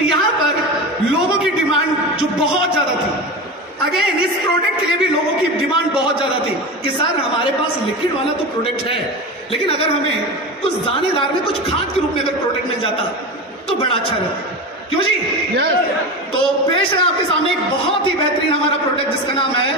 तो यहां पर लोगों की डिमांड जो बहुत ज्यादा थी, अगेन इस प्रोडक्ट के लिए भी लोगों की डिमांड बहुत ज्यादा थी कि सर हमारे पास लिक्विड वाला तो प्रोडक्ट है, लेकिन अगर हमें कुछ दानेदार में, कुछ खाद के रूप में अगर प्रोडक्ट मिल जाता तो बड़ा अच्छा रहता। क्यों जी? तो पेश है आपके सामने एक बहुत ही बेहतरीन हमारा प्रोडक्ट जिसका नाम है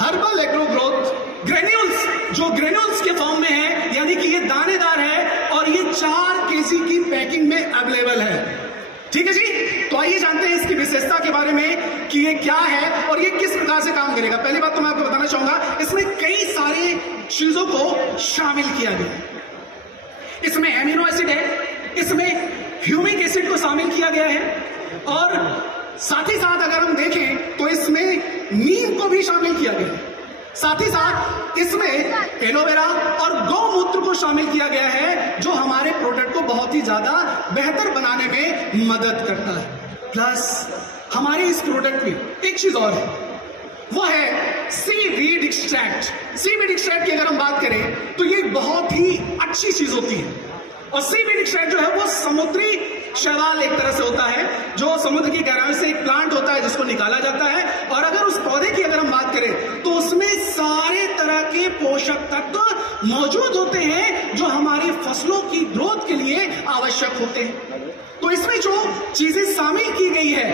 हर्बल एग्रो ग्रोथ ग्रेन्यूल्स, जो ग्रेन्यूल्स के फॉर्म में है, यानी कि ये दानेदार है और ये 4 केजी की पैकिंग में अवेलेबल है। ठीक है जी, तो आइए जानते हैं इसकी विशेषता के बारे में कि ये क्या है और ये किस प्रकार से काम करेगा। पहली बात तो मैं आपको बताना चाहूंगा, इसमें कई सारे चीजों को शामिल किया गया है। इसमें एमिनो एसिड है, इसमें ह्यूमिक एसिड को शामिल किया गया है और साथ ही साथ अगर हम देखें तो इसमें नीम को भी शामिल किया गया है। साथ ही साथ इसमें एलोवेरा और गौमूत्र को शामिल किया गया है, जो हमारे प्रोडक्ट को बहुत ही ज्यादा बेहतर बनाने में मदद करता है। प्लस हमारे इस प्रोडक्ट में एक चीज और है, वो है सीवीड एक्सट्रैक्ट। सीवीड एक्सट्रैक्ट की अगर हम बात करें तो ये बहुत ही अच्छी चीज होती है और सीवीड एक्सट्रैक्ट जो है वो समुद्री शैवाल एक तरह से होता है, जो समुद्र की गहराई से एक प्लांट होता है जिसको निकाला जाता है, और अगर उस पौधे की अगर हम बात करें तो उसमें सारे तरह के पोषक तत्व मौजूद होते हैं जो हमारी फसलों की ग्रोथ के लिए आवश्यक होते हैं। तो इसमें जो चीजें शामिल की गई है,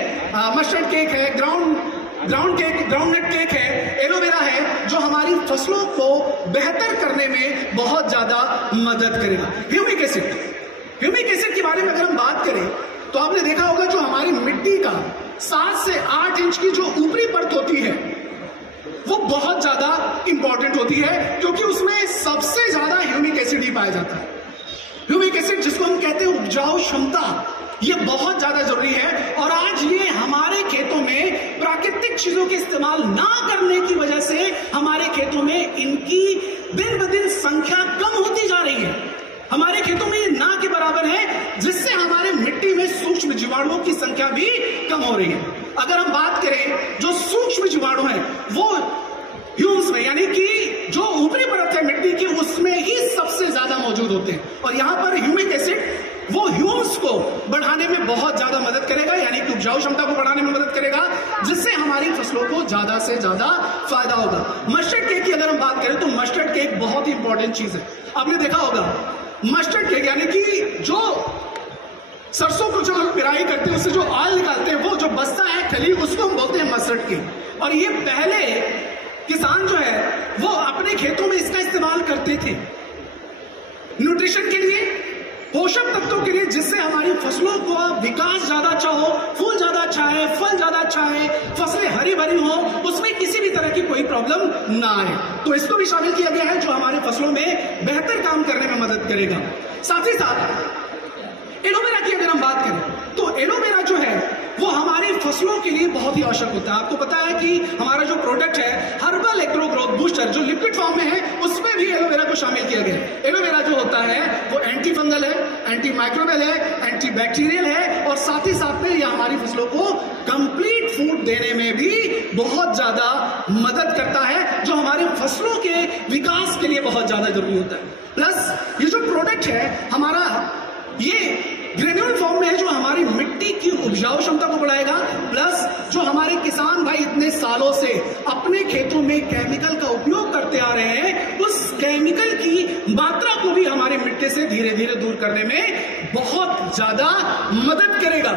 मस्टर्ड केक है, ग्राउंडनट केक है, एलोवेरा है, जो हमारी फसलों को बेहतर करने में बहुत ज्यादा मदद करेगा। ह्यूमिक एसिड के बारे में अगर हम बात करें तो आपने देखा होगा जो हमारी मिट्टी का 7 से 8 इंच की जो ऊपरी परत होती है वो बहुत ज्यादा इंपॉर्टेंट होती है, क्योंकि उसमें सबसे ज्यादा ह्यूमिक एसिड ही पाया जाता है। ह्यूमिक एसिड जिसको हम कहते हैं उपजाऊ क्षमता, ये बहुत ज्यादा जरूरी है। और आज ये हमारे खेतों में प्राकृतिक चीजों के इस्तेमाल ना करने की वजह से हमारे खेतों में इनकी दिन ब दिन संख्या कम होती जा रही है। हमारे खेतों में ये ना के बराबर है, जिससे हमारे मिट्टी में सूक्ष्म जीवाणुओं की संख्या भी कम हो रही है। अगर हम बात करें जो सूक्ष्म जीवाणु हैं वो ह्यूम्स में, यानी कि जो ऊपरी परत है मिट्टी की, उसमें ही सबसे ज्यादा मौजूद होते हैं। और यहां पर ह्यूमिक एसिड वो ह्यूम्स को बढ़ाने में बहुत ज्यादा मदद करेगा, यानी कि उपजाऊ क्षमता को बढ़ाने में मदद करेगा, जिससे हमारी फसलों को ज्यादा से ज्यादा फायदा होगा। मस्टर्ड केक की अगर हम बात करें तो मस्टर्ड केक बहुत ही इंपॉर्टेंट चीज है। आपने देखा होगा मस्टर्ड केक, यानी कि जो सरसों को जो हम पिराई करते हैं उससे जो ऑयल निकालते हैं, वो जो बस्ता है खली, उसको हम बोलते हैं मस्टर्ड केक। और ये पहले किसान जो है वो अपने खेतों में इसका इस्तेमाल करते थे न्यूट्रिशन के लिए, पोषक तत्वों के लिए, जिससे हमारी फसलों का विकास ज्यादा अच्छा हो, फूल ज्यादा अच्छा है, फल ज्यादा अच्छा है, फसलें हरी भरी हो, उसमें किसी भी तरह की कोई प्रॉब्लम ना आए। तो इसको भी शामिल किया गया है जो हमारी फसलों में बेहतर काम करने में मदद करेगा। साथ ही साथ एलोवेरा की अगर हम बात करें तो एलोवेरा जो है वो हमारी फसलों के लिए बहुत ही आवश्यक होता है। आपको पता है कि हमारा जो प्रोडक्ट है हर्बल एग्रो ग्रोथ बूस्टर, जो लिक्विड फॉर्म में है, उसमें भी एलोवेरा को शामिल किया गया है। एलोवेरा जो होता है वो एंटी फंगल है, एंटी माइक्रोबियल है, एंटी बैक्टीरियल है, और साथ ही साथ में यह हमारी फसलों को कंप्लीट फूड देने में भी बहुत ज्यादा मदद करता है, जो हमारी फसलों के विकास के लिए बहुत ज्यादा जरूरी होता है। प्लस ये जो प्रोडक्ट है हमारा, ये ग्रेन्यूल फॉर्म में है, जो हमारी मिट्टी की उपजाऊ क्षमता को बढ़ाएगा। प्लस जो हमारे किसान भाई इतने सालों से अपने खेतों में केमिकल का उपयोग करते आ रहे हैं, उस केमिकल की मात्रा को भी हमारी मिट्टी से धीरे धीरे दूर करने में बहुत ज्यादा मदद करेगा।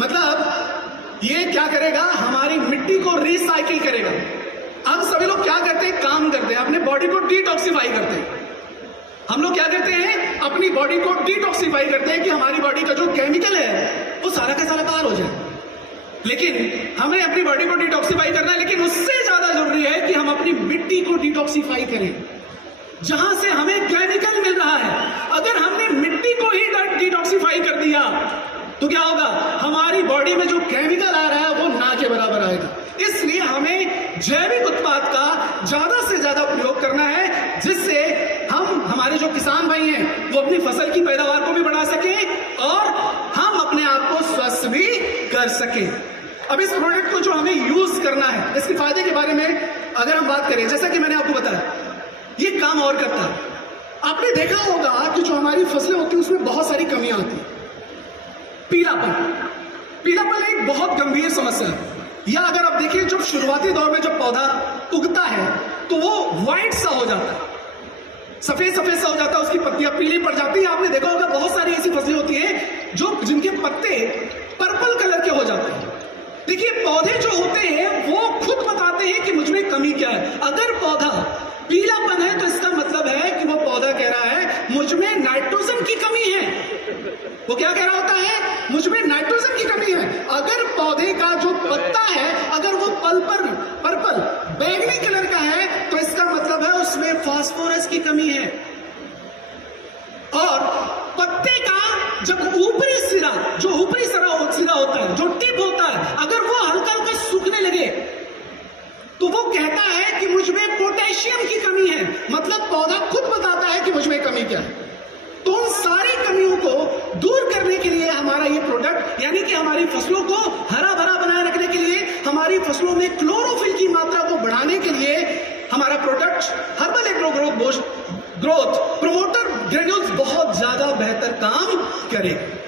मतलब ये क्या करेगा, हमारी मिट्टी को रिसाइकिल करेगा। हम सभी लोग क्या करते हैं, काम करते हैं, अपने बॉडी को डिटॉक्सिफाई करते हैं। हम लोग क्या करते हैं, अपनी बॉडी को डिटॉक्सिफाई करते हैं कि हमारी बॉडी का जो केमिकल है वो सारा का सारा बाहर हो जाए। लेकिन हमें अपनी बॉडी को डिटॉक्सिफाई करना है, लेकिन उससे ज्यादा जरूरी है कि हम अपनी मिट्टी को डिटॉक्सिफाई करें, जहां से हमें केमिकल मिल रहा है। अगर हमने मिट्टी को ही डिटॉक्सिफाई कर दिया तो क्या होगा, हमारी बॉडी में जो केमिकल आ रहा है वो ना के बराबर आएगा। इसलिए हमें जैविक उत्पाद का ज्यादा से ज्यादा प्रयोग करना है, जिससे हम, हमारे जो किसान भाई हैं, वो अपनी फसल की पैदावार को भी बढ़ा सकें और हम अपने आप को स्वस्थ भी कर सकें। अब इस प्रोडक्ट को जो हमें यूज करना है, इसके फायदे के बारे में अगर हम बात करें, जैसा कि मैंने आपको बताया, ये काम और करता है। आपने देखा होगा कि जो हमारी फसलें होती है उसमें बहुत सारी कमियां आती है। पीलापन। पीलापन एक बहुत गंभीर समस्या है। या अगर आप देखिए, जब शुरुआती दौर में जब पौधा उगता है तो वो व्हाइट सा हो जाता है, सफेद सफेद सा हो जाता है, उसकी पत्तियां पीली पड़ जाती है। आपने देखा होगा बहुत सारी ऐसी फसलें होती हैं जो जिनके पत्ते पर्पल कलर के हो जाते हैं। देखिए, पौधे जो होते हैं वो खुद बताते हैं कि मुझमें कमी क्या है। अगर पौधा पीलापन है तो इसका मतलब है कि वो पौधा कह रहा है मुझमें नाइट्रोजन की कमी है। वो क्या कह रहा होता है? मुझमें नाइट्रोजन की कमी है। अगर पौधे का जो पत्ता है अगर वो पर्पल बैंगनी कलर का है तो इसका मतलब है उसमें फास्फोरस की कमी है। और पत्ते का जब ऊपरी सिरा होता है, जो टिप होता है, अगर वो हल्का हल्का सूखने लगे तो वो कहता है कि मुझमें पोटेशियम की कमी है। मतलब पौधा खुद बताता है कि मुझमें कमी क्या है। तो उन सारी कमियों को दूर करने के लिए हमारा ये प्रोडक्ट, यानी कि हमारी फसलों को हरा भरा बनाए रखने के लिए, हमारी फसलों में क्लोरोफिल की मात्रा को बढ़ाने के लिए हमारा product herbal agro growth promoter granules बहुत ज्यादा बेहतर काम करेगा।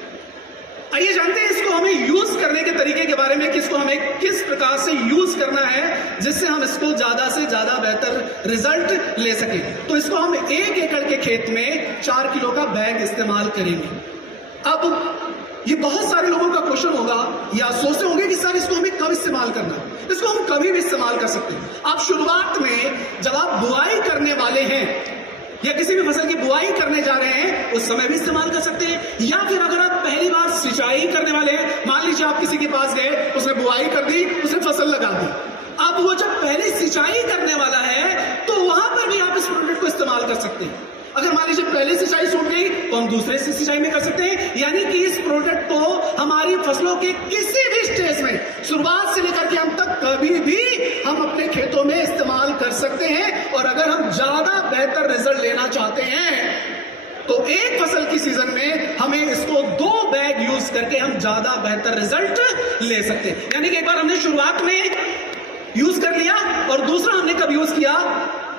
आइए जानते हैं इसको हमें यूज करने के तरीके के बारे में, कि इसको हमें किस प्रकार से यूज करना है जिससे हम इसको ज्यादा से ज्यादा बेहतर रिजल्ट ले सकें। तो इसको हम 1 एकड़ के खेत में 4 किलो का बैग इस्तेमाल करेंगे। अब ये बहुत सारे लोगों का क्वेश्चन होगा या सोचते होंगे कि सर इसको हमें कब इस्तेमाल करना है। इसको हम कभी भी इस्तेमाल कर सकते हैं। आप शुरुआत में जब आप बुआई करने वाले हैं या किसी भी फसल की बुआई करने जा रहे हैं उस समय भी इस्तेमाल कर सकते हैं। या फिर अगर आप पहली बार सिंचाई करने वाले हैं, मान लीजिए आप किसी के पास गए, उसने बुआई कर दी, उसने फसल लगा दी, अब वो जब पहले सिंचाई करने वाला है तो वहां पर भी आप इस प्रोडक्ट को इस्तेमाल कर सकते हैं। अगर मान लीजिए पहले सिंचाई सूख गई तो हम दूसरे से सिंचाई में कर सकते हैं। यानी कि इस प्रोडक्ट को हमारी फसलों के किसी भी स्टेज में, शुरुआत से लेकर के अंत तक, कभी भी हम अपने खेतों में इस्तेमाल कर सकते हैं। और अगर हम ज्यादा बेहतर रिजल्ट लेना चाहते हैं तो एक फसल की सीजन में हमें इसको 2 बैग यूज करके हम ज्यादा बेहतर रिजल्ट ले सकते हैं। यानी कि एक बार हमने शुरुआत में यूज कर लिया और दूसरा हमने कब यूज किया?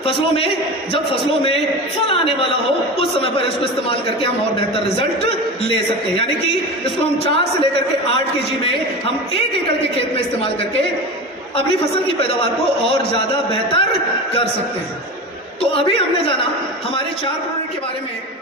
फसलों में, जब फसलों में फल आने वाला हो उस समय पर इसको इस्तेमाल करके हम और बेहतर रिजल्ट ले सकते हैं। यानी कि इसको हम 4 से लेकर के 8 केजी में हम 1 एकड़ के खेत में इस्तेमाल करके अपनी फसल की पैदावार को और ज्यादा बेहतर कर सकते हैं। तो अभी हमने जाना हमारे 4 प्रोडक्ट के बारे में।